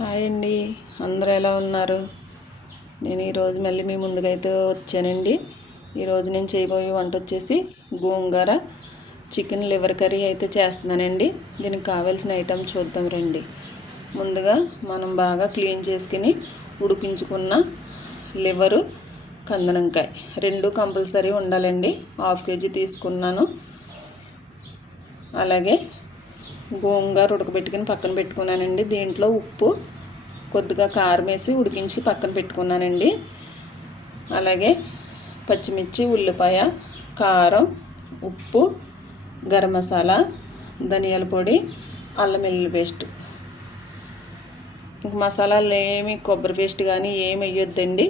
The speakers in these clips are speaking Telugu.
హాయ్ అండి, అందరూ ఎలా ఉన్నారు? నేను ఈరోజు మళ్ళీ మీ ముందుకైతే వచ్చానండి. ఈరోజు నేను చేయబోయే వంట వచ్చేసి గోంగూర చికెన్ లివర్ కర్రీ అయితే చేస్తున్నానండి. దీనికి కావాల్సిన ఐటమ్ చూద్దాం రండి. ముందుగా మనం బాగా క్లీన్ చేసుకుని ఉడికించుకున్న లివరు, కందనంకాయ రెండు కంపల్సరీ ఉండాలండి. 1/2 kg తీసుకున్నాను. అలాగే గోంగూర ఉడకబెట్టుకుని పక్కన పెట్టుకున్నానండి. దీంట్లో ఉప్పు, కొద్దిగా కారం వేసి ఉడికించి పక్కన పెట్టుకున్నానండి. అలాగే పచ్చిమిర్చి, ఉల్లిపాయ, కారం, ఉప్పు, గరం మసాలా, ధనియాల పొడి, అల్లం వెల్లుల్లి పేస్ట్. మసాలాలు ఏమి కొబ్బరి పేస్ట్ కానీ ఏమి వేయొద్దండి.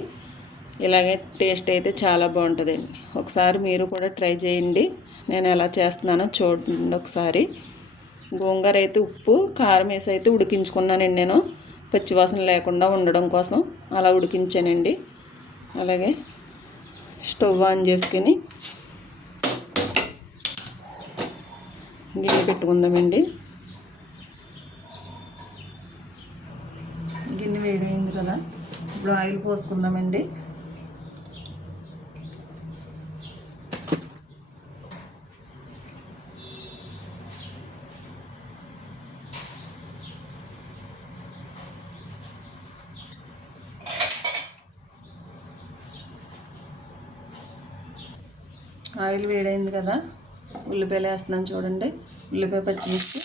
ఇలాగే టేస్ట్ అయితే చాలా బాగుంటుందండి. ఒకసారి మీరు కూడా ట్రై చేయండి. నేను ఎలా చేస్తున్నానో చూడండి ఒకసారి. గోంగూర అయితే ఉప్పు కారం వేసి అయితే ఉడికించుకున్నానండి. నేను పచ్చివాసన లేకుండా ఉండడం కోసం అలా ఉడికించానండి. అలాగే స్టవ్ ఆన్ చేసుకుని గిన్నె పెట్టుకుందామండి. గిన్నె వేడైంది కదా, ఇప్పుడు ఆయిల్ పోసుకుందామండి. ఆయిల్ వేడైంది కదా, ఉల్లిపాయలు వేస్తున్నాను చూడండి. ఉల్లిపాయ, పచ్చిమిర్చి,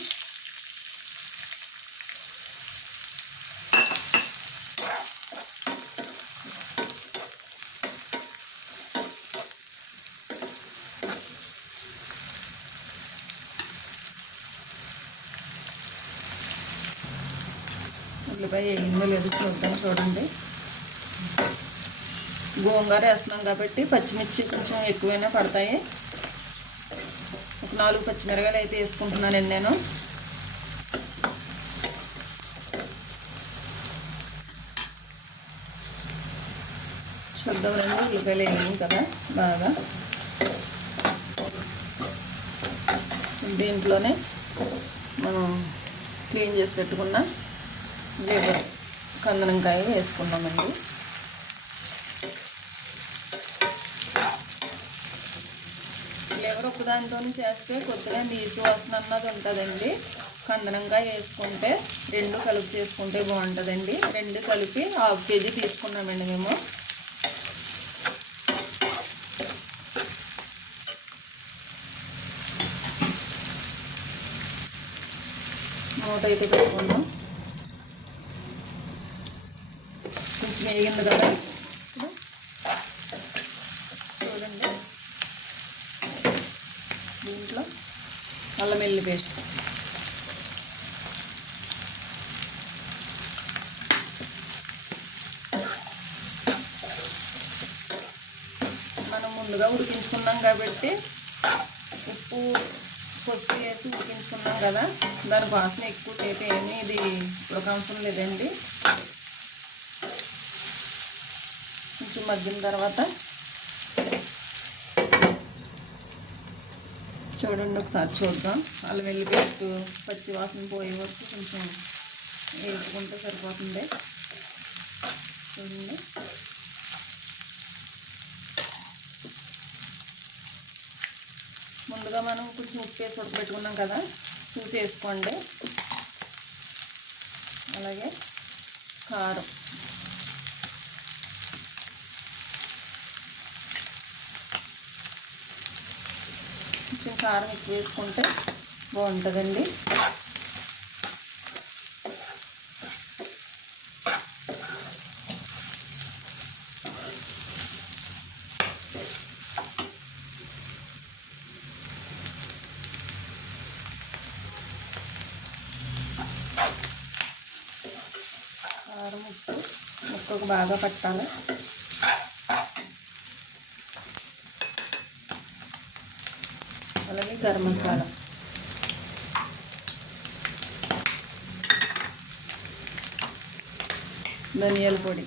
ఉల్లిపాయ వేగిందో లేదో చూద్దాం చూడండి. గోంగూర వేస్తున్నాం కాబట్టి పచ్చిమిర్చి కొంచెం ఎక్కువైనా పడతాయి. ఒక 4 పచ్చిమిరకాయలు అయితే వేసుకుంటున్నానండి నేను. చూద్దాం రండి. ఉల్లిపాయలు వేయాలి కదా బాగా. దీంట్లోనే మనం క్లీన్ చేసి పెట్టుకున్న లివర్, కందనంకాయ వేసుకున్నామండి. లివర్ ఒకదానితో చేస్తే కొద్దిగా నీసు వాసన అన్నది ఉంటుందండి. కందనంకాయ వేసుకుంటే రెండు కలిపి చేసుకుంటే బాగుంటుందండి. రెండు కలిపి 1/2 kg తీసుకున్నామండి మేము. మూత అయితే పెట్టుకుందాం. కొంచెం వేగింది కదా, చూడండి. దీంట్లో అల్లం వెల్లుల్లి పేస్ట్, మనం ముందుగా ఉడికించుకున్నాం కాబట్టి ఉప్పు, పసుపు వేసి ఉడికించుకున్నాం కదా, దాని వాసన ఎక్కువసేపు ఏమీ ఇది ఉడకవసరం లేదండి. కొంచెం మగ్గిన తర్వాత చూడండి, ఒకసారి చూద్దాం. అల్లం వెల్లుల్లి పేస్ట్ పచ్చి వాసన పోయే వరకు కొంచెం వేసుకుంటే సరిపోతుంది. చూడండి, ముందుగా మనం కొంచెం ఉప్పు వేసి ఉడకబెట్టుకున్నాం కదా, చూసి వేసుకోండి. అలాగే కారం, కొంచెం కారం ఎక్కువ వేసుకుంటే బాగుంటుందండి. కారం, ఉప్పు ముక్కకు బాగా పట్టాలి. అలాగే గరం మసాలా, ధనియాల పొడి,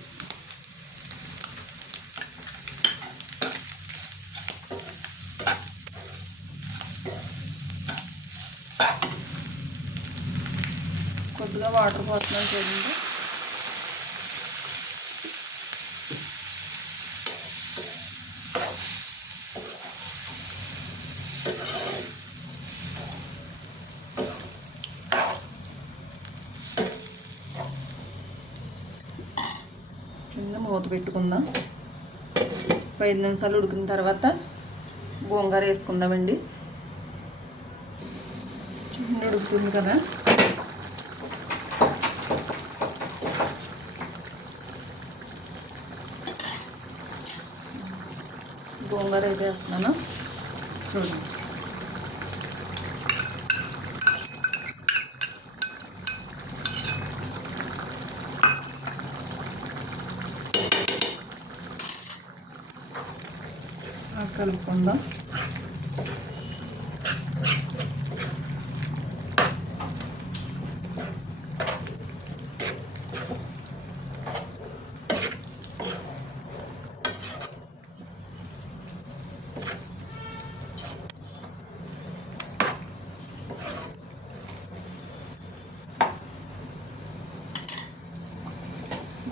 కొద్దిగా వాటర్ పోస్తున్నాను చూడండి. మూత పెట్టుకుందాం. 5 నిమిషాలు ఉడికిన తర్వాత గోంగూర వేసుకుందామండి. చూడండి ఉడుకుతుంది కదా. గోంగూర అయితే వేస్తున్నాను. చూడండి కలుపుకుందాం.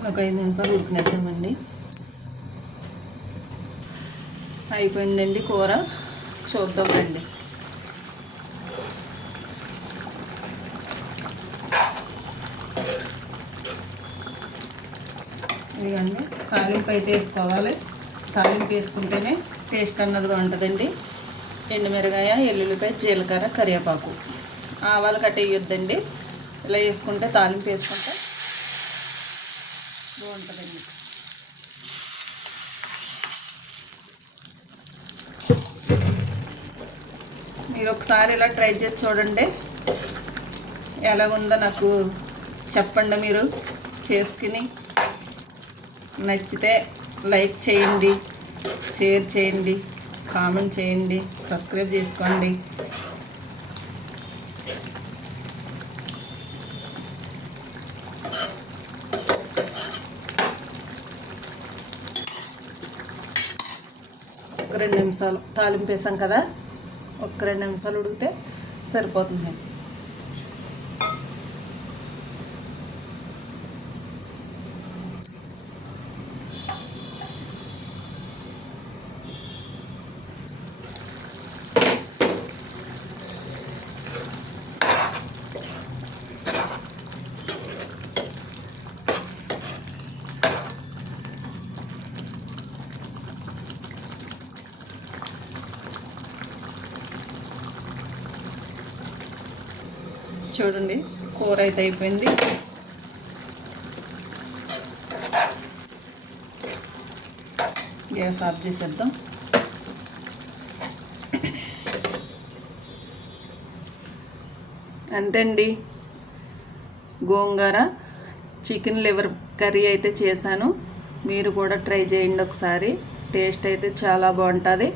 ఒక 5 నిమిషాలు ఉడికినేద్దామండి. అయిపోయిందండి కూర. చూద్దామండి. ఇదిగండి తాలింపు అయితే వేసుకోవాలి. తాలింపు వేసుకుంటేనే టేస్ట్ అన్నది ఉంటుందండి. ఎండుమిరగాయ, ఎల్లుల్లిపాయ, జీలకర్ర, కరివేపాకు, ఆవాలు కట్ట వేయొద్దండి. ఇలా వేసుకుంటే తాలింపు వేసుకుంటే బాగుంటుందండి. మీరు ఒకసారి ఇలా ట్రై చేసి చూడండి. ఎలాగుందో నాకు చెప్పండి. మీరు చేసుకుని నచ్చితే లైక్ చేయండి, షేర్ చేయండి, కామెంట్ చేయండి, సబ్స్క్రైబ్ చేసుకోండి. ఒక 2 నిమిషాలు తాలింపు వేసాం కదా, ఒక 2 నిమిషాలు ఉడికితే సరిపోతుంది. చూడండి కూర అయితే అయిపోయింది. గ్యాస్ ఆఫ్ చేసేద్దాం. అంతేండి, గోంగూర చికెన్ లివర్ కర్రీ అయితే చేశాను. మీరు కూడా ట్రై చేయండి ఒకసారి. టేస్ట్ అయితే చాలా బాగుంటుంది.